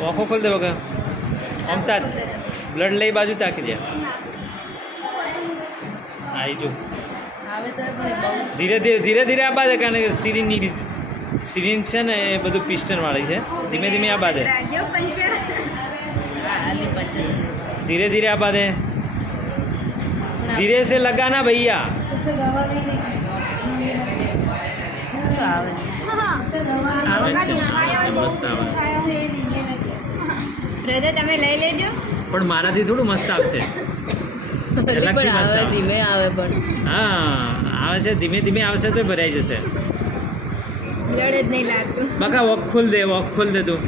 આંખો ખોલ દે વગર અમતા જ બ્લડ લઈ બાજુ તાકી દે આવી જો ધીરે ધીરે ધીરે ધીરે આ બાદ કારણ કે સિરિંજ છે ને એ બધું પિસ્ટન વાળી છે ધીમે ધીમે આ બાદ धीरे धीरे आप आते धीरे से लगाना भैया બ્રધર તમે લઈ લેજો પણ મારાથી થોડું મસ્ત આવશે ઝલકથી મસ્ત આવે ધીમે આવે પણ હા આવે છે ધીમે ધીમે આવશે તો ભરાઈ જશે બ્લડ જ નહીં લાગતું બકા વોક ખોલ દે તું